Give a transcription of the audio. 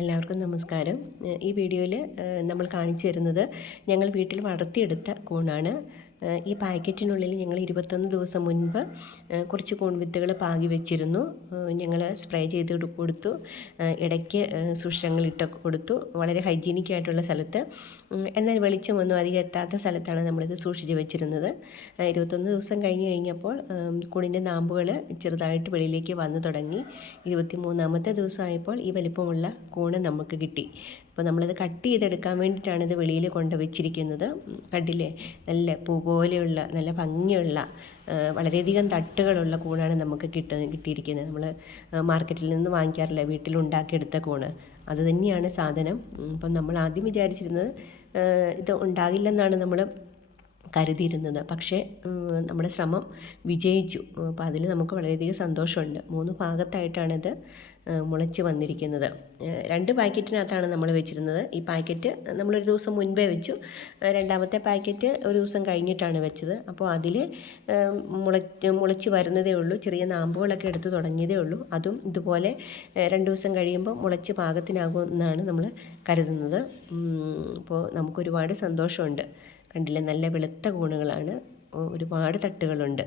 എല്ലാവർക്കും നമസ്കാരം. ഈ വീഡിയോയിൽ നമ്മൾ കാണിച്ചു തരുന്നത് ഞങ്ങൾ വീട്ടിൽ വളർത്തിയെടുത്ത കൂണാണ്. ഈ പാക്കറ്റിനുള്ളിൽ ഞങ്ങൾ 21 ദിവസം മുൻപ് കുറച്ച് കൂൺ വിത്തുകൾ പാകി വെച്ചിരുന്നു. ഞങ്ങൾ സ്പ്രേ ചെയ്ത് കൊടുത്തു, ഇടയ്ക്ക് സുഷിരങ്ങളിട്ട് കൊടുത്തു. വളരെ ഹൈജീനിക് ആയിട്ടുള്ള സ്ഥലത്ത്, എന്നാൽ വെളിച്ചമൊന്നും അധികം എത്താത്ത സ്ഥലത്താണ് നമ്മളിത് സൂക്ഷിച്ച് വെച്ചിരുന്നത്. 21 ദിവസം കഴിഞ്ഞപ്പോൾ കൂണിൻ്റെ നാമ്പുകൾ ചെറുതായിട്ട് വെളിയിലേക്ക് വന്നു തുടങ്ങി. 23ാമത്തെ ദിവസമായപ്പോൾ ഈ വലിപ്പമുള്ള കൂണ് നമുക്ക് കിട്ടി. അപ്പോൾ നമ്മളിത് കട്ട് ചെയ്തെടുക്കാൻ വേണ്ടിയിട്ടാണ് ഇത് വെളിയിൽ കൊണ്ട് വെച്ചിരിക്കുന്നത്. കണ്ടില്ലേ, നല്ല പൂ പോലെയുള്ള നല്ല ഭംഗിയുള്ള വളരെയധികം തട്ടുകളുള്ള കൂണാണ് നമുക്ക് കിട്ടിയിരിക്കുന്നത്. നമ്മൾ മാർക്കറ്റിൽ നിന്ന് വാങ്ങിക്കാറില്ല, വീട്ടിലുണ്ടാക്കിയെടുത്ത കൂണ് അത് തന്നെയാണ് സാധനം. അപ്പം നമ്മൾ ആദ്യം വിചാരിച്ചിരുന്നത് ഇത് ഉണ്ടാകില്ലെന്നാണ് നമ്മൾ കരുതിയിരുന്നത്. പക്ഷേ നമ്മുടെ ശ്രമം വിജയിച്ചു. അപ്പോൾ അതിൽ നമുക്ക് വളരെയധികം സന്തോഷമുണ്ട്. 3 ഭാഗത്തായിട്ടാണിത് മുളച്ച് വന്നിരിക്കുന്നത്. 2 പാക്കറ്റിനകത്താണ് നമ്മൾ വെച്ചിരുന്നത്. ഈ പാക്കറ്റ് നമ്മളൊരു ദിവസം മുൻപേ വെച്ചു. 2ാമത്തെ പാക്കറ്റ് ഒരു ദിവസം കഴിഞ്ഞിട്ടാണ് വെച്ചത്. അപ്പോൾ അതിൽ മുളച്ച് വരുന്നതേ ഉള്ളൂ. ചെറിയ നാമ്പുകളൊക്കെ എടുത്ത് തുടങ്ങിയതേ ഉള്ളൂ. അതും ഇതുപോലെ 2 ദിവസം കഴിയുമ്പോൾ മുളച്ച് പാകത്തിനാകുമെന്നാണ് നമ്മൾ കരുതുന്നത്. അപ്പോൾ നമുക്കൊരുപാട് സന്തോഷമുണ്ട്. കണ്ടില്ലേ, നല്ല വെളുത്ത കൂണുകളാണ്, ഒരുപാട് തട്ടുകളുണ്ട്.